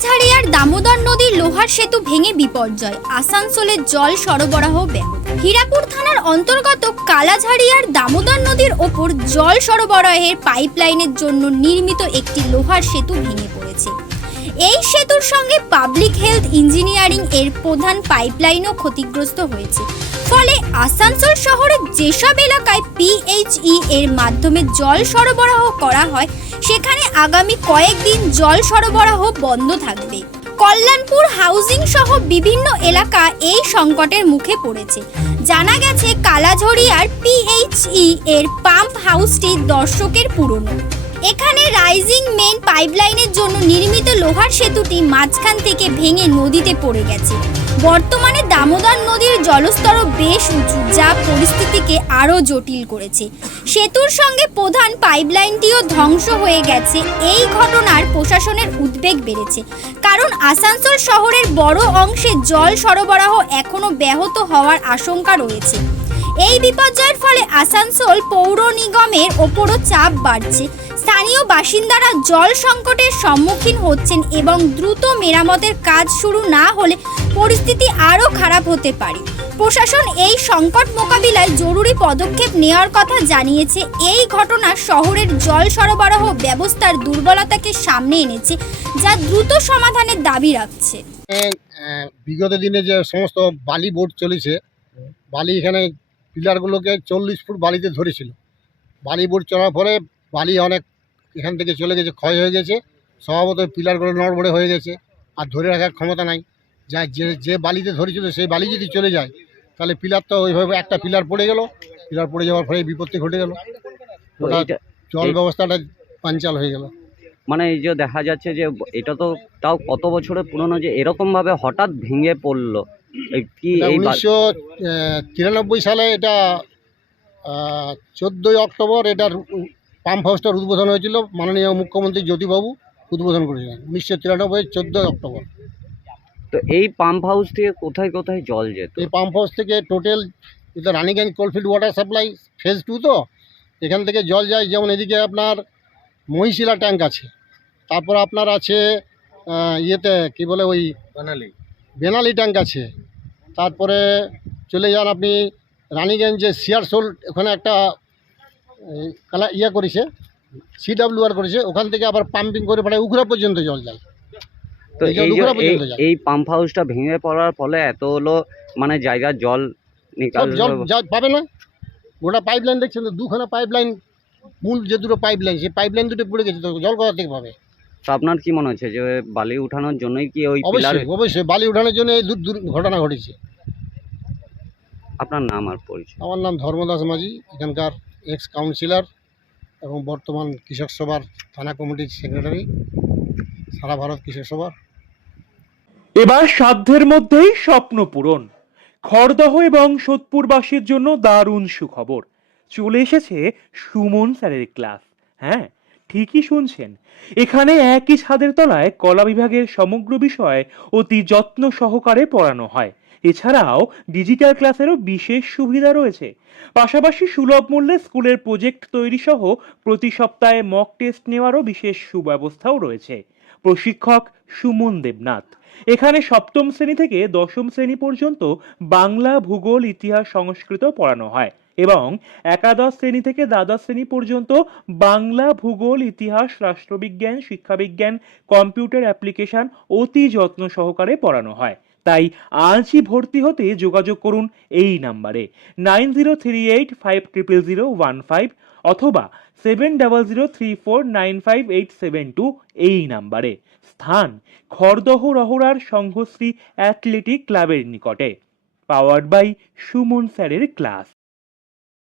কালাঝাড়িয়ার দামোদর নদীর লোহার সেতু ভেঙে বিপর্যয়, আসানসোলের জল সরবরাহ ব্যাহত। হীরাপুর থানার অন্তর্গত কালাঝাড়িয়ার দামোদর নদীর ওপর জল সরবরাহের পাইপলাইনের জন্য নির্মিত একটি লোহার সেতু ভেঙে পড়েছে। এই সেতুর সঙ্গে পাবলিক হেলথ ইঞ্জিনিয়ারিং এর প্রধান পাইপলাইনও ক্ষতিগ্রস্ত হয়েছে। ফলে আসানসোল শহরের যেসব এলাকায় পিএইচই এর মাধ্যমে জল সরবরাহ করা হয় সেখানে আগামী কয়েকদিন জল সরবরাহ বন্ধ থাকবে। কল্যাণপুর হাউজিং সহ বিভিন্ন এলাকা এই সংকটের মুখে পড়েছে। জানা গেছে কালাঝাড়িয়ার পিএইচই এর পাম্প হাউসটি দশকের পুরনো। এখানে রাইজিং মেইন পাইপলাইনের জন্য নির্মিত লোহার সেতুটি মাঝখান থেকে ভেঙে নদীতে পড়ে গেছে। বর্তমানে দামোদর নদীর জলস্তরও বেশ উঁচু, যা পরিস্থিতিকে আরও জটিল করেছে। সেতুর সঙ্গে প্রধান পাইপলাইনটিও ধ্বংস হয়ে গেছে। এই ঘটনার প্রশাসনের উদ্বেগ বেড়েছে, কারণ আসানসোল শহরের বড় অংশে জল সরবরাহ এখনও ব্যাহত হওয়ার আশঙ্কা রয়েছে। এই বিপর্যয়ের ফলে আসানসোল পৌর নিগমের ওপরও চাপ বাড়ছে। স্থানীয় বাসিন্দারা জল সংকটের সম্মুখীন হচ্ছেন এবং দ্রুত মেরামতের কাজ শুরু না হলে পরিস্থিতি আরও খারাপ হতে পারে। প্রশাসন এই সংকট মোকাবিলায় জরুরি পদক্ষেপ নেওয়ার কথা জানিয়েছে। এই ঘটনা শহরের জল সরবরাহ ব্যবস্থার দুর্বলতাকে সামনে এনেছে, যা দ্রুত সমাধানের দাবি রাখছে। বিগত দিনে যে সমস্ত বালি বোট চলেছে, বালি এখানে পিলারগুলোকে 40 ফুট বালিতে ধরেছিল। বালি বোট চলার পরে বালি অনেক এখান থেকে চলে গেছে, ক্ষয় হয়ে গেছে। স্বভাবত পিলারগুলো নড়বড়ে হয়ে গেছে, আর ধরে রাখার ক্ষমতা নাই। যা যে বালিতে ধরেছিল সেই বালি যদি চলে যায় তাহলে পিলার তো ওইভাবে একটা পিলার পড়ে গেল। পিলার পড়ে যাওয়ার ফলে বিপত্তি ঘটে গেল, ওটা জল ব্যবস্থাটা পাঞ্চাল হয়ে গেল। মানে এই যে দেখা যাচ্ছে যে এটা তো তাও কত বছরের পুরনো যে এরকম ভাবে হঠাৎ ভেঙে পড়লো। কি 1993 সালে এটা 14ই অক্টোবর এটার পাম্প হাউসটার উদ্বোধন হয়েছিল। মাননীয় মুখ্যমন্ত্রী জ্যোতিবাবু উদ্বোধন করেছিলেন 1993 14ই অক্টোবর। তো এই পাম্প হাউস থেকে কোথায় কোথায় জল যেত? এই পাম্প হাউস থেকে টোটাল এটা Raniganj coalfield water supply phase 2, তো এখান থেকে জল যায়। যেমন এদিকে আপনার মহিশিলা ট্যাঙ্ক আছে, তারপর আপনার আছে ইয়েতে কি বলে ওই বেনালি ট্যাঙ্ক আছে। তারপরে চলে যান আপনি রানীগঞ্জে সিয়ারসোল, ওখানে একটা করেছে, CWR করেছে, ওখান থেকে আবার পাম্পিং করে পাঠায় উখরা পর্যন্ত জল যায়। তো এই পাম্প হাউসটা ভেঙে পড়ার ফলে এত হলো মানে জায়গার জল জল পাবে না। গোটা পাইপ লাইন দেখছেন তো, দুখানা পাইপ লাইন, মূল যে দুটো পাইপ লাইন, সেই পাইপ লাইন দুটো পড়ে গেছে, তো জল কোথা থেকে পাবে? তো আপনার কি মনে হচ্ছে যে বালি উঠানোর জন্যই কি ওই অবশ্যই বালি উঠানোর জন্য এই ঘটনা ঘটেছে। আপনার নাম আর পরিচয়? আমার নাম ধর্মদাস মাঝি, এখানকার এক্স কাউন্সিলর এবং বর্তমান কৃষক সভার থানা কমিটির সেক্রেটারি, সারা ভারত কৃষক সভার। এবার সাধ্যের মধ্যেই স্বপ্ন পূরণ। খড়দহ এবং সোদপুরবাসীর জন্য দারুণ সুখবর, চলে এসেছে সুমন স্যারের ক্লাস। হ্যাঁ, ঠিকই শুনছেন, এখানে একই ছাদের তলায় কলা বিভাগের সমগ্র বিষয় অতি যত্ন সহকারে পড়ানো হয়। এছাড়াও ডিজিটাল ক্লাসেরও বিশেষ সুবিধা রয়েছে। পাশাপাশি সুলভ মূল্যে স্কুলের প্রজেক্ট তৈরি সহ প্রতি সপ্তাহে মক টেস্ট নেওয়ারও বিশেষ সুব্যবস্থাও রয়েছে। প্রশিক্ষক সুমন দেবনাথ। এখানে সপ্তম শ্রেণী থেকে দশম শ্রেণী পর্যন্ত বাংলা, ভূগোল, ইতিহাস, সংস্কৃত পড়ানো হয় এবং একাদশ শ্রেণী থেকে দ্বাদশ শ্রেণী পর্যন্ত বাংলা, ভূগোল, ইতিহাস, রাষ্ট্রবিজ্ঞান, শিক্ষাবিজ্ঞান, কম্পিউটার অ্যাপ্লিকেশন অতি যত্ন সহকারে পড়ানো হয়। তাই আজই ভর্তি হতে যোগাযোগ করুন এই নাম্বারে 9038500015 অথবা 7003495872 এই নাম্বারে। স্থান খড়দহ রহরার সংঘশ্রী অ্যাথলেটিক ক্লাবের নিকটে। পাওয়ার্ড বাই সুমন স্যারের ক্লাস।